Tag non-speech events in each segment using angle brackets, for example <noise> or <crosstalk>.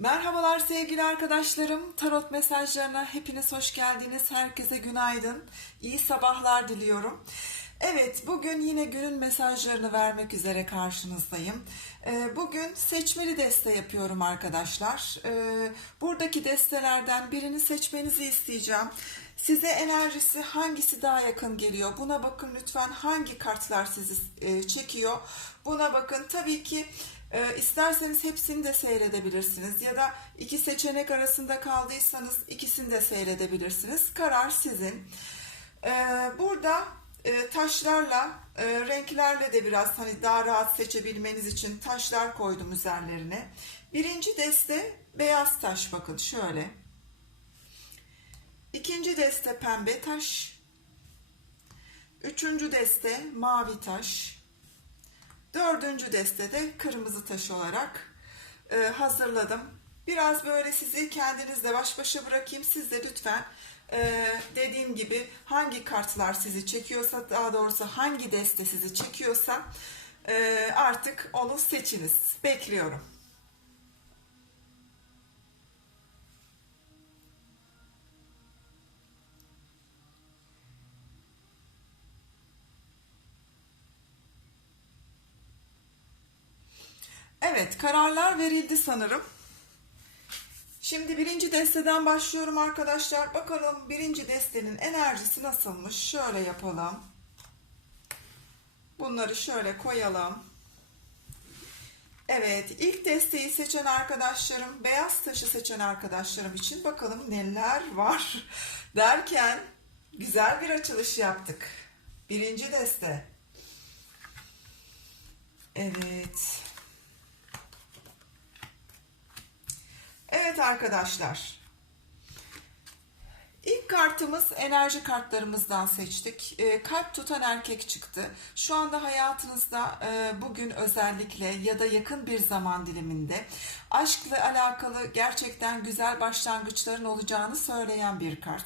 Merhabalar sevgili arkadaşlarım. Tarot mesajlarına hepiniz hoş geldiniz. Herkese günaydın. İyi sabahlar diliyorum. Evet, bugün yine günün mesajlarını vermek üzere karşınızdayım. Ee, Bugün seçmeli deste yapıyorum arkadaşlar. Ee, Buradaki destelerden birini seçmenizi isteyeceğim. Size enerjisi hangisi daha yakın geliyor? Buna bakın lütfen hangi kartlar sizi e, çekiyor? Buna bakın. Tabii ki e, isterseniz hepsini de seyredebilirsiniz ya da iki seçenek arasında kaldıysanız ikisini de seyredebilirsiniz. Karar sizin. E, Burada e, taşlarla, e, renklerle de biraz hani daha rahat seçebilmeniz için taşlar koydum üzerlerine. Birinci deste beyaz taş bakın şöyle. İkinci deste pembe taş. Üçüncü deste mavi taş. Dördüncü deste de kırmızı taş olarak e, hazırladım. Biraz böyle sizi kendinizle baş başa bırakayım. Siz de lütfen e, dediğim gibi hangi kartlar sizi çekiyorsa daha doğrusu hangi deste sizi çekiyorsa e, artık onu seçiniz. Bekliyorum. Evet, kararlar verildi sanırım. Şimdi birinci desteden başlıyorum arkadaşlar. Bakalım birinci destenin enerjisi nasılmış? Şöyle yapalım. Bunları şöyle koyalım. Evet, ilk desteği seçen arkadaşlarım, beyaz taşı seçen arkadaşlarım için bakalım neler var <laughs> derken güzel bir açılış yaptık. Birinci deste. Evet. Evet arkadaşlar. İlk kartımız enerji kartlarımızdan seçtik. E, kalp tutan erkek çıktı. Şu anda hayatınızda e, bugün özellikle ya da yakın bir zaman diliminde aşkla alakalı gerçekten güzel başlangıçların olacağını söyleyen bir kart.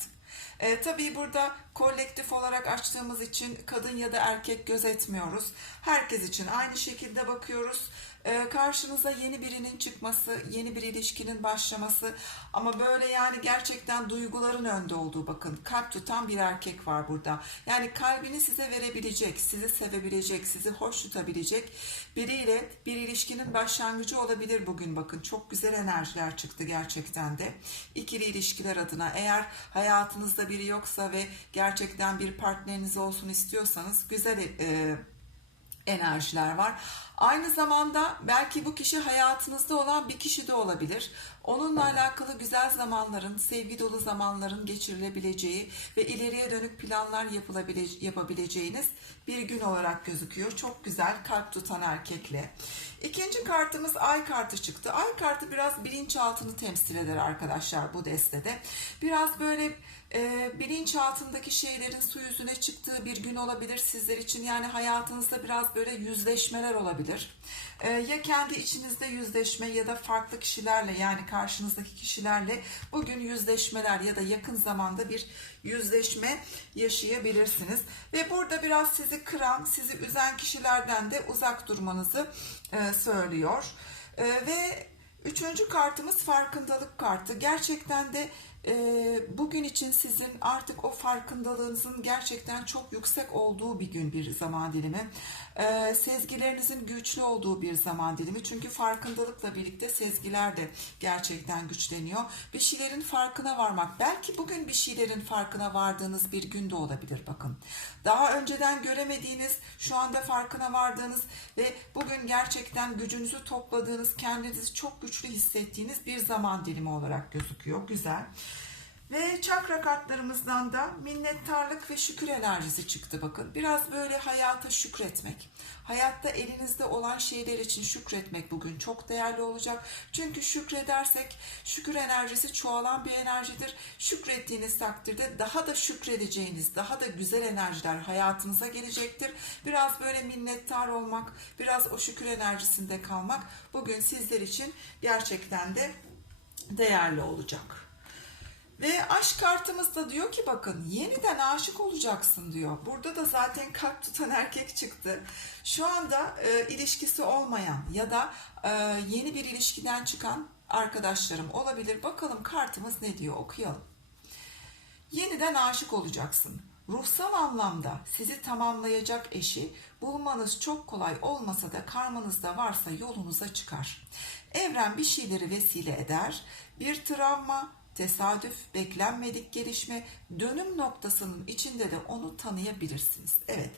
E, tabii burada kolektif olarak açtığımız için kadın ya da erkek gözetmiyoruz. Herkes için aynı şekilde bakıyoruz. E, karşınıza yeni birinin çıkması, yeni bir ilişkinin başlaması ama böyle yani gerçekten duyguların önde olduğu bakın kalp tutan bir erkek var burada. Yani kalbini size verebilecek, sizi sevebilecek, sizi hoş tutabilecek biriyle bir ilişkinin başlangıcı olabilir bugün bakın. Çok güzel enerjiler çıktı gerçekten de. İkili ilişkiler adına eğer hayatınızda biri yoksa ve gerçekten bir partneriniz olsun istiyorsanız güzel e, enerjiler var. Aynı zamanda belki bu kişi hayatınızda olan bir kişi de olabilir. Onunla alakalı güzel zamanların, sevgi dolu zamanların geçirilebileceği ve ileriye dönük planlar yapılabile- yapabileceğiniz bir gün olarak gözüküyor. Çok güzel kalp tutan erkekle. İkinci kartımız ay kartı çıktı. Ay kartı biraz bilinçaltını temsil eder arkadaşlar bu destede. Biraz böyle e, bilinçaltındaki şeylerin su yüzüne çıktığı bir gün olabilir sizler için. Yani hayatınızda biraz böyle yüzleşmeler olabilir. E, ya kendi içinizde yüzleşme ya da farklı kişilerle yani karşınızdaki kişilerle bugün yüzleşmeler ya da yakın zamanda bir yüzleşme yaşayabilirsiniz. Ve burada biraz sizi kıran, sizi üzen kişilerden de uzak durmanızı e, söylüyor. E, ve üçüncü kartımız farkındalık kartı. Gerçekten de bugün için sizin artık o farkındalığınızın gerçekten çok yüksek olduğu bir gün bir zaman dilimi. E, sezgilerinizin güçlü olduğu bir zaman dilimi. Çünkü farkındalıkla birlikte sezgiler de gerçekten güçleniyor. Bir şeylerin farkına varmak. Belki bugün bir şeylerin farkına vardığınız bir gün de olabilir bakın. Daha önceden göremediğiniz, şu anda farkına vardığınız ve bugün gerçekten gücünüzü topladığınız, kendinizi çok güçlü hissettiğiniz bir zaman dilimi olarak gözüküyor. Güzel. Ve çakra kartlarımızdan da minnettarlık ve şükür enerjisi çıktı bakın. Biraz böyle hayata şükretmek. Hayatta elinizde olan şeyler için şükretmek bugün çok değerli olacak. Çünkü şükredersek şükür enerjisi çoğalan bir enerjidir. Şükrettiğiniz takdirde daha da şükredeceğiniz, daha da güzel enerjiler hayatınıza gelecektir. Biraz böyle minnettar olmak, biraz o şükür enerjisinde kalmak bugün sizler için gerçekten de değerli olacak. Ve aşk kartımız da diyor ki bakın yeniden aşık olacaksın diyor. Burada da zaten kalp tutan erkek çıktı. Şu anda e, ilişkisi olmayan ya da e, yeni bir ilişkiden çıkan arkadaşlarım olabilir. Bakalım kartımız ne diyor okuyalım. Yeniden aşık olacaksın. Ruhsal anlamda sizi tamamlayacak eşi bulmanız çok kolay olmasa da karmanızda varsa yolunuza çıkar. Evren bir şeyleri vesile eder. Bir travma, tesadüf, beklenmedik gelişme, dönüm noktasının içinde de onu tanıyabilirsiniz. Evet,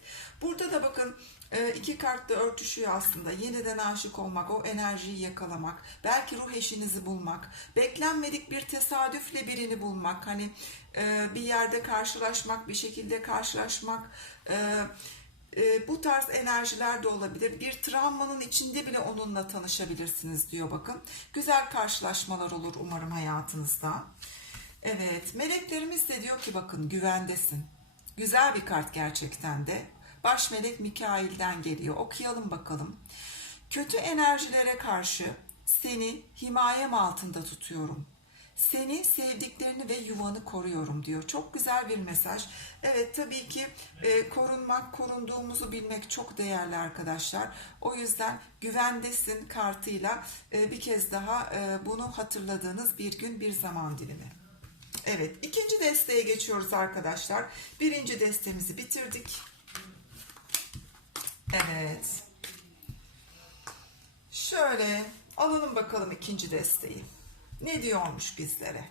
burada da bakın e, iki kart da örtüşüyor aslında. Yeniden aşık olmak, o enerjiyi yakalamak, belki ruh eşinizi bulmak, beklenmedik bir tesadüfle birini bulmak, hani e, bir yerde karşılaşmak, bir şekilde karşılaşmak, e, e, bu tarz enerjiler de olabilir. Bir travmanın içinde bile onunla tanışabilirsiniz diyor bakın. Güzel karşılaşmalar olur umarım hayatınızda. Evet, meleklerimiz de diyor ki bakın güvendesin. Güzel bir kart gerçekten de. Baş melek Mikail'den geliyor. Okuyalım bakalım. Kötü enerjilere karşı seni himayem altında tutuyorum. Seni, sevdiklerini ve yuvanı koruyorum diyor. Çok güzel bir mesaj. Evet tabii ki e, korunmak, korunduğumuzu bilmek çok değerli arkadaşlar. O yüzden güvendesin kartıyla e, bir kez daha e, bunu hatırladığınız bir gün, bir zaman dilimi. Evet, ikinci desteğe geçiyoruz arkadaşlar. Birinci destemizi bitirdik. Evet. Şöyle alalım bakalım ikinci desteği. Ne diyormuş bizlere?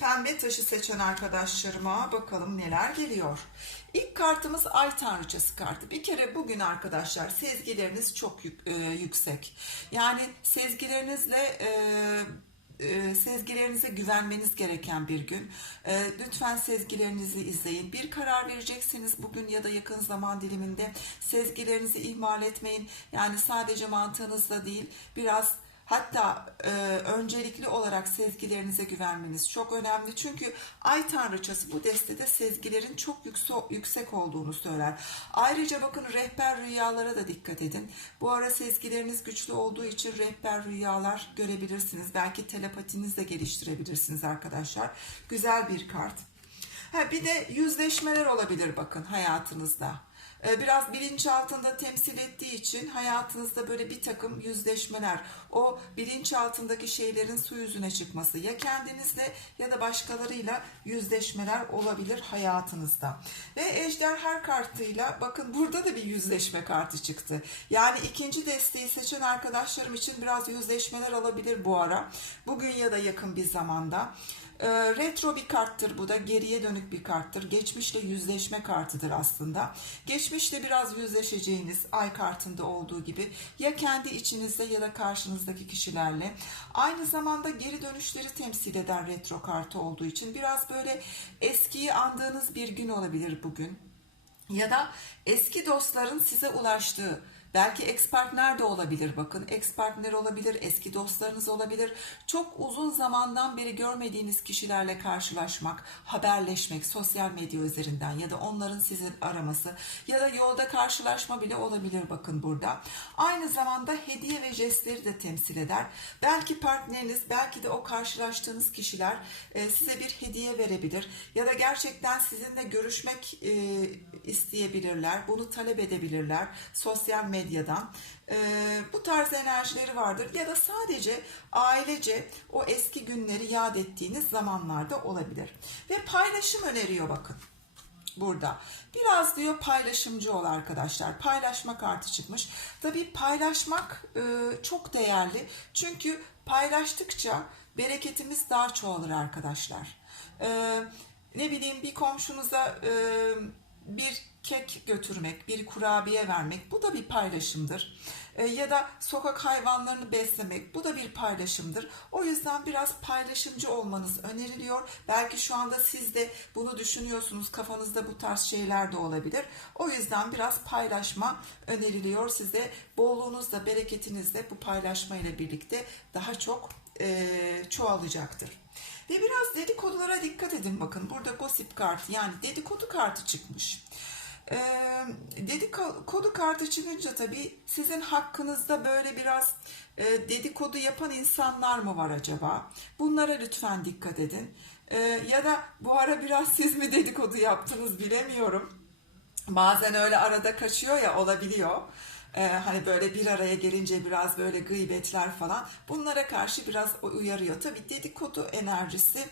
Pembe taşı seçen arkadaşlarıma bakalım neler geliyor. İlk kartımız Ay Tanrıçası kartı. Bir kere bugün arkadaşlar sezgileriniz çok yük- e, yüksek. Yani sezgilerinizle e, e, sezgilerinize güvenmeniz gereken bir gün. E, lütfen sezgilerinizi izleyin. Bir karar vereceksiniz bugün ya da yakın zaman diliminde. Sezgilerinizi ihmal etmeyin. Yani sadece mantığınızla değil biraz Hatta e, öncelikli olarak sezgilerinize güvenmeniz çok önemli. Çünkü ay tanrıçası bu destede sezgilerin çok yüksek, yüksek olduğunu söyler. Ayrıca bakın rehber rüyalara da dikkat edin. Bu ara sezgileriniz güçlü olduğu için rehber rüyalar görebilirsiniz. Belki telepatinizi de geliştirebilirsiniz arkadaşlar. Güzel bir kart. Ha, bir de yüzleşmeler olabilir bakın hayatınızda. Ee, Biraz bilinç altında temsil ettiği için hayatınızda böyle bir takım yüzleşmeler, o bilinç altındaki şeylerin su yüzüne çıkması ya kendinizle ya da başkalarıyla yüzleşmeler olabilir hayatınızda. Ve ejderha kartıyla bakın burada da bir yüzleşme kartı çıktı. Yani ikinci desteği seçen arkadaşlarım için biraz yüzleşmeler olabilir bu ara. Bugün ya da yakın bir zamanda. Ee, retro bir karttır bu da geriye dönük bir karttır. Geçmişle yüzleşme kartıdır aslında. Geçmişle biraz yüzleşeceğiniz ay kartında olduğu gibi ya kendi içinizde ya da karşınızdaki kişilerle. Aynı zamanda geri dönüşleri temsil eden retro kartı olduğu için biraz böyle eskiyi andığınız bir gün olabilir bugün. Ya da eski dostların size ulaştığı Belki ex partner de olabilir bakın. Ex partner olabilir, eski dostlarınız olabilir. Çok uzun zamandan beri görmediğiniz kişilerle karşılaşmak, haberleşmek sosyal medya üzerinden ya da onların sizi araması ya da yolda karşılaşma bile olabilir bakın burada. Aynı zamanda hediye ve jestleri de temsil eder. Belki partneriniz, belki de o karşılaştığınız kişiler e, size bir hediye verebilir ya da gerçekten sizinle görüşmek e, isteyebilirler. Bunu talep edebilirler sosyal medyadan. E, bu tarz enerjileri vardır ya da sadece ailece o eski günleri yad ettiğiniz zamanlarda olabilir. Ve paylaşım öneriyor bakın burada. Biraz diyor paylaşımcı ol arkadaşlar. Paylaşma kartı çıkmış. Tabii paylaşmak e, çok değerli. Çünkü paylaştıkça bereketimiz daha çoğalır arkadaşlar. E, ne bileyim bir komşunuza e, bir kek götürmek, bir kurabiye vermek bu da bir paylaşımdır. E, ya da sokak hayvanlarını beslemek bu da bir paylaşımdır. O yüzden biraz paylaşımcı olmanız öneriliyor. Belki şu anda siz de bunu düşünüyorsunuz. Kafanızda bu tarz şeyler de olabilir. O yüzden biraz paylaşma öneriliyor size. Bolluğunuz da bereketiniz de bu paylaşma ile birlikte daha çok e, çoğalacaktır. Ve biraz dedikodulara dikkat edin bakın. Burada gossip kartı yani dedikodu kartı çıkmış. Ee, dedikodu kartı çıkınca tabii sizin hakkınızda böyle biraz e, dedikodu yapan insanlar mı var acaba? Bunlara lütfen dikkat edin. Ee, ya da bu ara biraz siz mi dedikodu yaptınız bilemiyorum. Bazen öyle arada kaçıyor ya olabiliyor. Ee, hani böyle bir araya gelince biraz böyle gıybetler falan bunlara karşı biraz uyarıyor. Tabii dedikodu enerjisi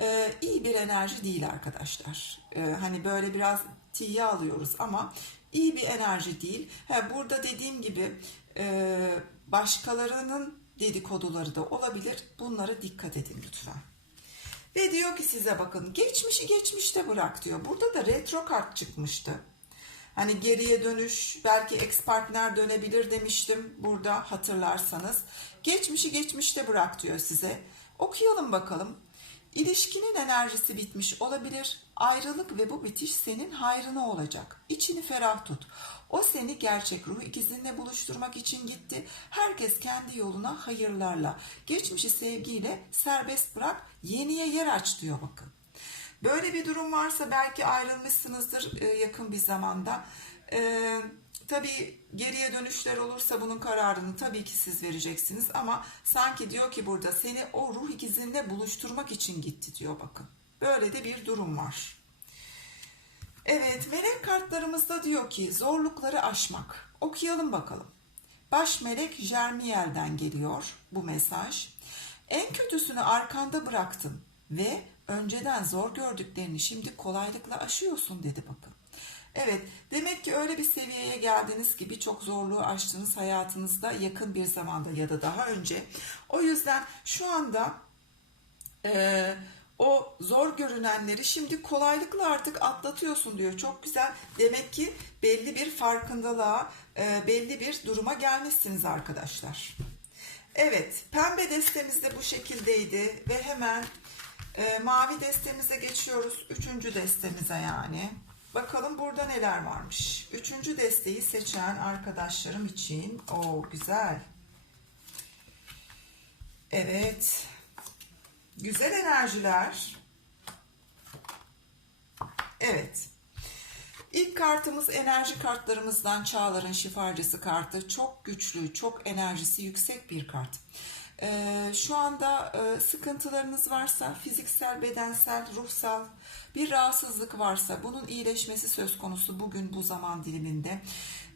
e, iyi bir enerji değil arkadaşlar. Ee, hani böyle biraz tiye alıyoruz ama iyi bir enerji değil. Ha, burada dediğim gibi e, başkalarının dedikoduları da olabilir. Bunlara dikkat edin lütfen. Ve diyor ki size bakın geçmişi geçmişte bırak diyor. Burada da retro kart çıkmıştı. Hani geriye dönüş, belki ex partner dönebilir demiştim burada hatırlarsanız. Geçmişi geçmişte bırak diyor size. Okuyalım bakalım. İlişkinin enerjisi bitmiş olabilir. Ayrılık ve bu bitiş senin hayrına olacak. İçini ferah tut. O seni gerçek ruh ikizinle buluşturmak için gitti. Herkes kendi yoluna hayırlarla. Geçmişi sevgiyle serbest bırak. Yeniye yer aç diyor bakın. Böyle bir durum varsa belki ayrılmışsınızdır e, yakın bir zamanda. Ee, tabii geriye dönüşler olursa bunun kararını tabii ki siz vereceksiniz ama sanki diyor ki burada seni o ruh ikizinle buluşturmak için gitti diyor bakın. Böyle de bir durum var. Evet melek kartlarımızda diyor ki zorlukları aşmak. Okuyalım bakalım. Baş melek Jermiel'den geliyor bu mesaj. En kötüsünü arkanda bıraktın ve önceden zor gördüklerini şimdi kolaylıkla aşıyorsun dedi bakın. Evet, demek ki öyle bir seviyeye geldiniz ki birçok zorluğu aştınız hayatınızda yakın bir zamanda ya da daha önce. O yüzden şu anda e, o zor görünenleri şimdi kolaylıkla artık atlatıyorsun diyor. Çok güzel. Demek ki belli bir farkındalığa, e, belli bir duruma gelmişsiniz arkadaşlar. Evet, pembe destemiz de bu şekildeydi ve hemen e, mavi destemize geçiyoruz. Üçüncü destemize yani. Bakalım burada neler varmış. Üçüncü desteği seçen arkadaşlarım için. o güzel. Evet. Güzel enerjiler. Evet. İlk kartımız enerji kartlarımızdan Çağlar'ın şifacısı kartı. Çok güçlü, çok enerjisi yüksek bir kart. Ee, şu anda e, sıkıntılarınız varsa fiziksel, bedensel, ruhsal bir rahatsızlık varsa bunun iyileşmesi söz konusu bugün bu zaman diliminde.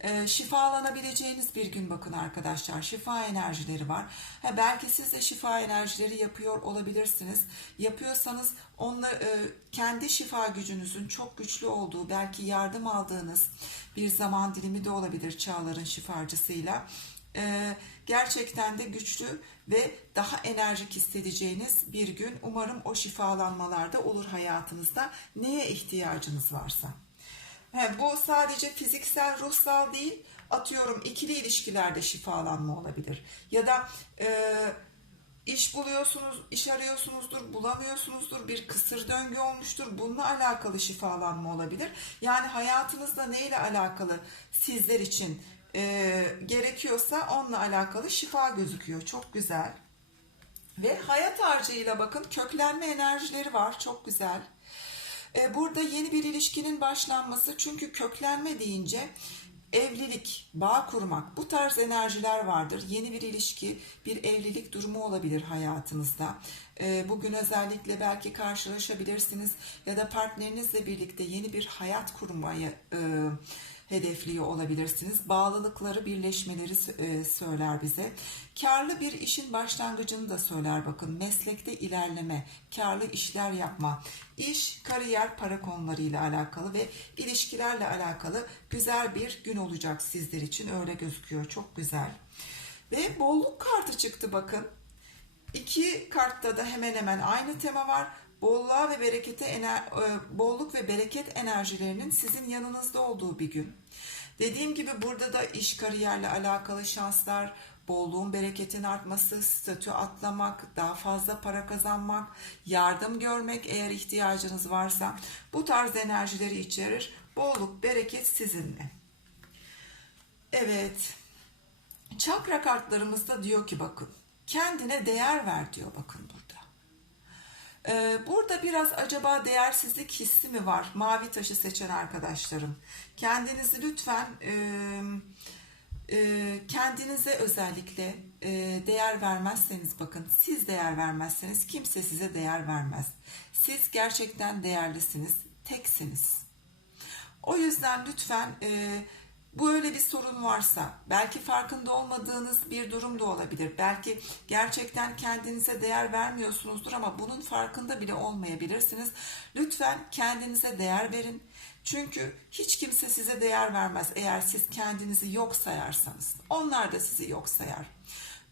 Ee, şifalanabileceğiniz bir gün bakın arkadaşlar. Şifa enerjileri var. Ha, belki siz de şifa enerjileri yapıyor olabilirsiniz. Yapıyorsanız onunla e, kendi şifa gücünüzün çok güçlü olduğu, belki yardım aldığınız bir zaman dilimi de olabilir Çağlar'ın şifacısıyla. Ee, gerçekten de güçlü ve daha enerjik hissedeceğiniz bir gün umarım o şifalanmalarda olur hayatınızda neye ihtiyacınız varsa. He, bu sadece fiziksel, ruhsal değil atıyorum ikili ilişkilerde şifalanma olabilir. Ya da e, iş buluyorsunuz, iş arıyorsunuzdur, bulamıyorsunuzdur, bir kısır döngü olmuştur. Bununla alakalı şifalanma olabilir. Yani hayatınızda neyle alakalı sizler için e, gerekiyorsa onunla alakalı şifa gözüküyor. Çok güzel. Ve hayat harcıyla bakın köklenme enerjileri var. Çok güzel. E, burada yeni bir ilişkinin başlanması çünkü köklenme deyince evlilik, bağ kurmak bu tarz enerjiler vardır. Yeni bir ilişki, bir evlilik durumu olabilir hayatınızda. E, bugün özellikle belki karşılaşabilirsiniz ya da partnerinizle birlikte yeni bir hayat kurmayı e, hedefliyor olabilirsiniz. Bağlılıkları, birleşmeleri e, söyler bize. Karlı bir işin başlangıcını da söyler bakın. Meslekte ilerleme, karlı işler yapma, iş, kariyer, para konularıyla alakalı ve ilişkilerle alakalı güzel bir gün olacak sizler için. Öyle gözüküyor. Çok güzel. Ve bolluk kartı çıktı bakın. İki kartta da hemen hemen aynı tema var bolluğa ve berekete ener, e, bolluk ve bereket enerjilerinin sizin yanınızda olduğu bir gün. Dediğim gibi burada da iş kariyerle alakalı şanslar, bolluğun bereketin artması, statü atlamak, daha fazla para kazanmak, yardım görmek eğer ihtiyacınız varsa bu tarz enerjileri içerir. Bolluk, bereket sizinle. Evet. Çakra kartlarımızda diyor ki bakın kendine değer ver diyor bakın burada. Ee, burada biraz acaba değersizlik hissi mi var? Mavi taşı seçen arkadaşlarım. Kendinizi lütfen e, e, kendinize özellikle e, değer vermezseniz bakın siz değer vermezseniz kimse size değer vermez. Siz gerçekten değerlisiniz, teksiniz. O yüzden lütfen e, bu öyle bir sorun varsa, belki farkında olmadığınız bir durum da olabilir. Belki gerçekten kendinize değer vermiyorsunuzdur ama bunun farkında bile olmayabilirsiniz. Lütfen kendinize değer verin. Çünkü hiç kimse size değer vermez eğer siz kendinizi yok sayarsanız. Onlar da sizi yok sayar.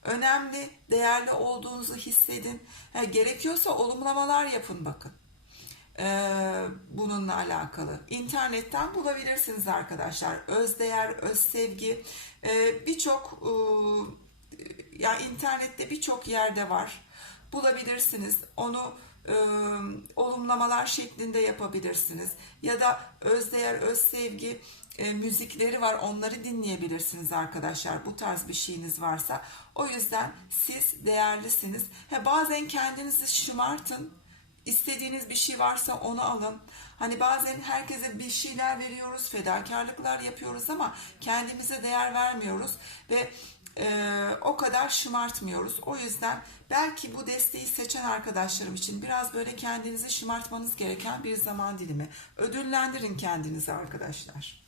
Önemli, değerli olduğunuzu hissedin. Ha, gerekiyorsa olumlamalar yapın bakın e, bununla alakalı. İnternetten bulabilirsiniz arkadaşlar. Özdeğer, özsevgi e, birçok e, ya internette birçok yerde var. Bulabilirsiniz. Onu e, olumlamalar şeklinde yapabilirsiniz. Ya da özdeğer, özsevgi e, müzikleri var. Onları dinleyebilirsiniz arkadaşlar. Bu tarz bir şeyiniz varsa. O yüzden siz değerlisiniz. He, bazen kendinizi şımartın İstediğiniz bir şey varsa onu alın. Hani bazen herkese bir şeyler veriyoruz, fedakarlıklar yapıyoruz ama kendimize değer vermiyoruz ve e, o kadar şımartmıyoruz. O yüzden belki bu desteği seçen arkadaşlarım için biraz böyle kendinizi şımartmanız gereken bir zaman dilimi. Ödüllendirin kendinizi arkadaşlar.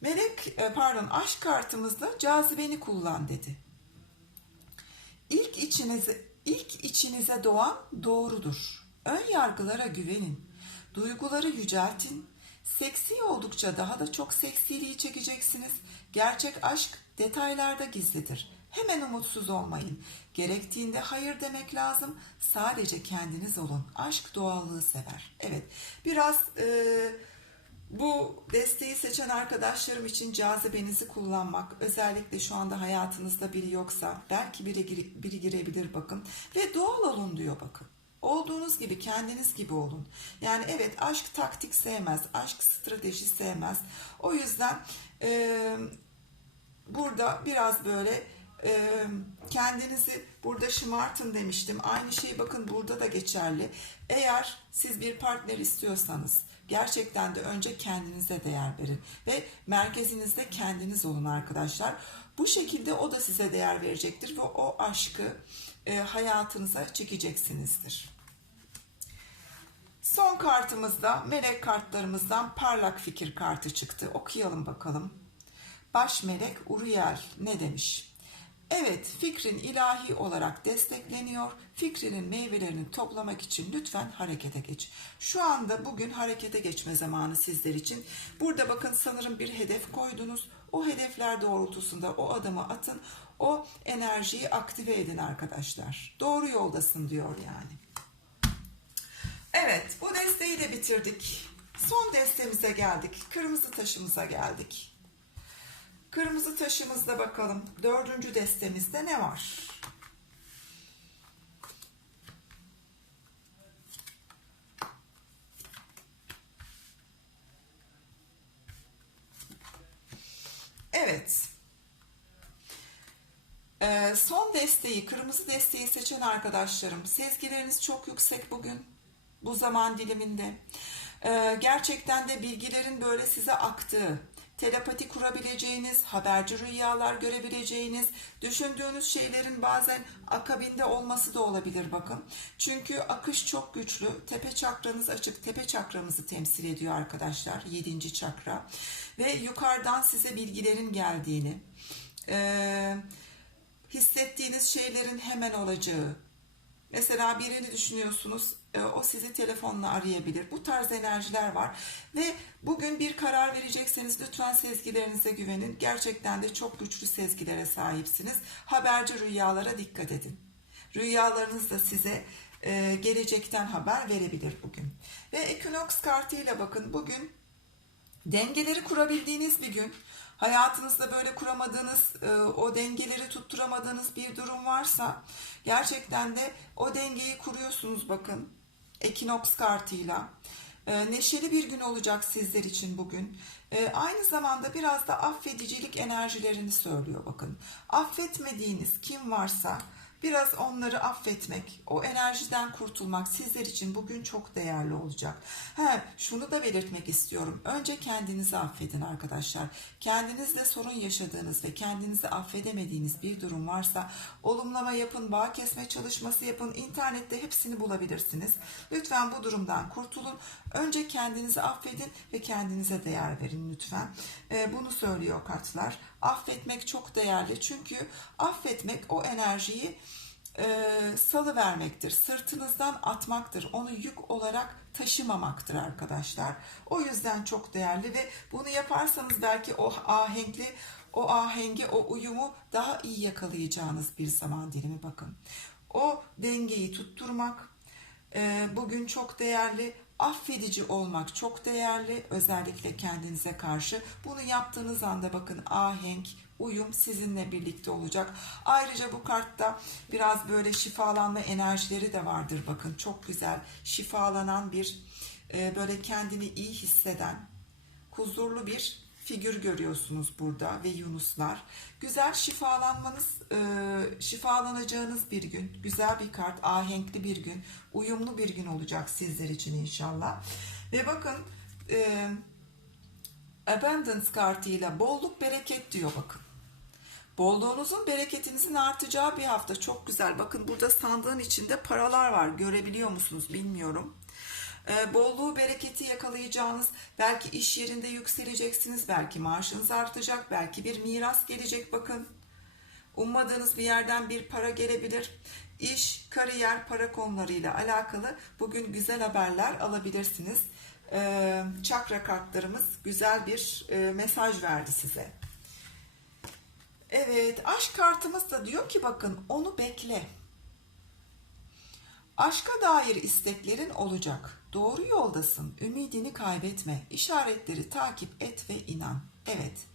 Melek, e, pardon, aşk kartımızda cazibeni kullan dedi. İlk içinizi İlk içinize doğan doğrudur. Ön yargılara güvenin. Duyguları yüceltin. Seksi oldukça daha da çok seksiliği çekeceksiniz. Gerçek aşk detaylarda gizlidir. Hemen umutsuz olmayın. Gerektiğinde hayır demek lazım. Sadece kendiniz olun. Aşk doğallığı sever. Evet, biraz e, bu desteği seçen arkadaşlarım için cazibenizi kullanmak, özellikle şu anda hayatınızda biri yoksa belki biri, biri girebilir bakın ve doğal olun diyor bakın. Olduğunuz gibi kendiniz gibi olun. Yani evet aşk taktik sevmez, aşk strateji sevmez. O yüzden e, burada biraz böyle e, kendinizi burada şımartın demiştim. Aynı şey bakın burada da geçerli. Eğer siz bir partner istiyorsanız gerçekten de önce kendinize değer verin ve merkezinizde kendiniz olun arkadaşlar. Bu şekilde o da size değer verecektir ve o aşkı e, hayatınıza çekeceksinizdir. Son kartımızda melek kartlarımızdan parlak fikir kartı çıktı. Okuyalım bakalım. Baş melek Uriel ne demiş? Evet, fikrin ilahi olarak destekleniyor. Fikrinin meyvelerini toplamak için lütfen harekete geç. Şu anda bugün harekete geçme zamanı sizler için. Burada bakın sanırım bir hedef koydunuz. O hedefler doğrultusunda o adımı atın. O enerjiyi aktive edin arkadaşlar. Doğru yoldasın diyor yani. Evet, bu desteği de bitirdik. Son destemize geldik. Kırmızı taşımıza geldik. Kırmızı taşımızda bakalım. Dördüncü destemizde ne var? Evet. Ee, son desteği, kırmızı desteği seçen arkadaşlarım, sezgileriniz çok yüksek bugün, bu zaman diliminde. Ee, gerçekten de bilgilerin böyle size aktığı, telepati kurabileceğiniz, haberci rüyalar görebileceğiniz, düşündüğünüz şeylerin bazen akabinde olması da olabilir bakın. Çünkü akış çok güçlü. Tepe çakranız açık. Tepe çakramızı temsil ediyor arkadaşlar. Yedinci çakra. Ve yukarıdan size bilgilerin geldiğini, e, hissettiğiniz şeylerin hemen olacağı, Mesela birini düşünüyorsunuz, o sizi telefonla arayabilir. Bu tarz enerjiler var. Ve bugün bir karar verecekseniz lütfen sezgilerinize güvenin. Gerçekten de çok güçlü sezgilere sahipsiniz. Haberci rüyalara dikkat edin. Rüyalarınız da size e, gelecekten haber verebilir bugün. Ve Equinox kartıyla bakın bugün dengeleri kurabildiğiniz bir gün hayatınızda böyle kuramadığınız, e, o dengeleri tutturamadığınız bir durum varsa gerçekten de o dengeyi kuruyorsunuz bakın. Ekinoks kartıyla. E, neşeli bir gün olacak sizler için bugün. E, aynı zamanda biraz da affedicilik enerjilerini söylüyor bakın. Affetmediğiniz kim varsa Biraz onları affetmek, o enerjiden kurtulmak sizler için bugün çok değerli olacak. He, şunu da belirtmek istiyorum. Önce kendinizi affedin arkadaşlar. Kendinizle sorun yaşadığınız ve kendinizi affedemediğiniz bir durum varsa olumlama yapın, bağ kesme çalışması yapın. İnternette hepsini bulabilirsiniz. Lütfen bu durumdan kurtulun. Önce kendinizi affedin ve kendinize değer verin lütfen. Ee, bunu söylüyor kartlar. Affetmek çok değerli çünkü affetmek o enerjiyi e, salı vermektir. Sırtınızdan atmaktır. Onu yük olarak taşımamaktır arkadaşlar. O yüzden çok değerli ve bunu yaparsanız belki o ahenkli o ahengi, o uyumu daha iyi yakalayacağınız bir zaman dilimi bakın. O dengeyi tutturmak e, bugün çok değerli. Affedici olmak çok değerli özellikle kendinize karşı. Bunu yaptığınız anda bakın ahenk, uyum sizinle birlikte olacak. Ayrıca bu kartta biraz böyle şifalanma enerjileri de vardır bakın. Çok güzel şifalanan bir e, böyle kendini iyi hisseden huzurlu bir figür görüyorsunuz burada ve yunuslar. Güzel şifalanmanız, e, şifalanacağınız bir gün, güzel bir kart, ahenkli bir gün, uyumlu bir gün olacak sizler için inşallah. Ve bakın e, Abundance kartıyla bolluk bereket diyor bakın. Bolluğunuzun, bereketinizin artacağı bir hafta. Çok güzel. Bakın burada sandığın içinde paralar var. Görebiliyor musunuz bilmiyorum. Ee, bolluğu, bereketi yakalayacağınız, belki iş yerinde yükseleceksiniz, belki maaşınız artacak, belki bir miras gelecek bakın. Ummadığınız bir yerden bir para gelebilir. İş, kariyer, para konularıyla alakalı bugün güzel haberler alabilirsiniz. Ee, çakra kartlarımız güzel bir e, mesaj verdi size. Evet, aşk kartımız da diyor ki bakın onu bekle. Aşka dair isteklerin olacak. Doğru yoldasın. Ümidini kaybetme. İşaretleri takip et ve inan. Evet.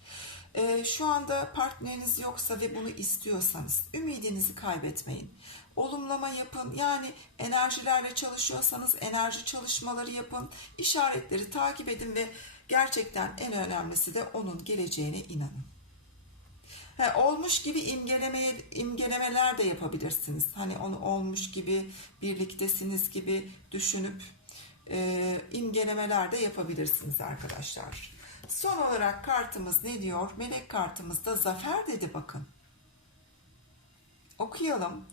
Ee, şu anda partneriniz yoksa ve bunu istiyorsanız ümidinizi kaybetmeyin. Olumlama yapın. Yani enerjilerle çalışıyorsanız enerji çalışmaları yapın. İşaretleri takip edin ve gerçekten en önemlisi de onun geleceğine inanın. He, olmuş gibi imgelemeye, imgelemeler de yapabilirsiniz. Hani onu olmuş gibi, birliktesiniz gibi düşünüp e, imgelemeler de yapabilirsiniz arkadaşlar. Son olarak kartımız ne diyor? Melek kartımızda zafer dedi bakın. Okuyalım.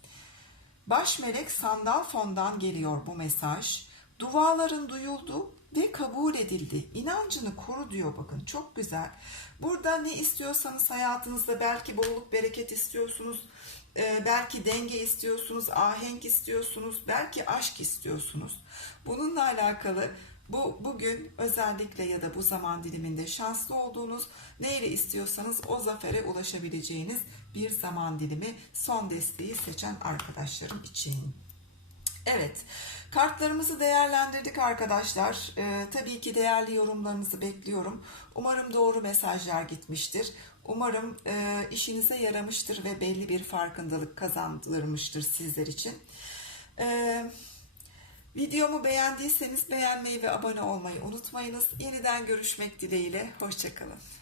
Baş melek sandal fondan geliyor bu mesaj. Duaların duyuldu ve kabul edildi. İnancını koru diyor bakın çok güzel. Burada ne istiyorsanız hayatınızda belki bolluk bereket istiyorsunuz. e, belki denge istiyorsunuz, ahenk istiyorsunuz, belki aşk istiyorsunuz. Bununla alakalı bu bugün özellikle ya da bu zaman diliminde şanslı olduğunuz neyle istiyorsanız o zafere ulaşabileceğiniz bir zaman dilimi son desteği seçen arkadaşlarım için. Evet, kartlarımızı değerlendirdik arkadaşlar. Ee, tabii ki değerli yorumlarınızı bekliyorum. Umarım doğru mesajlar gitmiştir. Umarım e, işinize yaramıştır ve belli bir farkındalık kazandırmıştır sizler için. Ee, videomu beğendiyseniz beğenmeyi ve abone olmayı unutmayınız. Yeniden görüşmek dileğiyle. Hoşçakalın.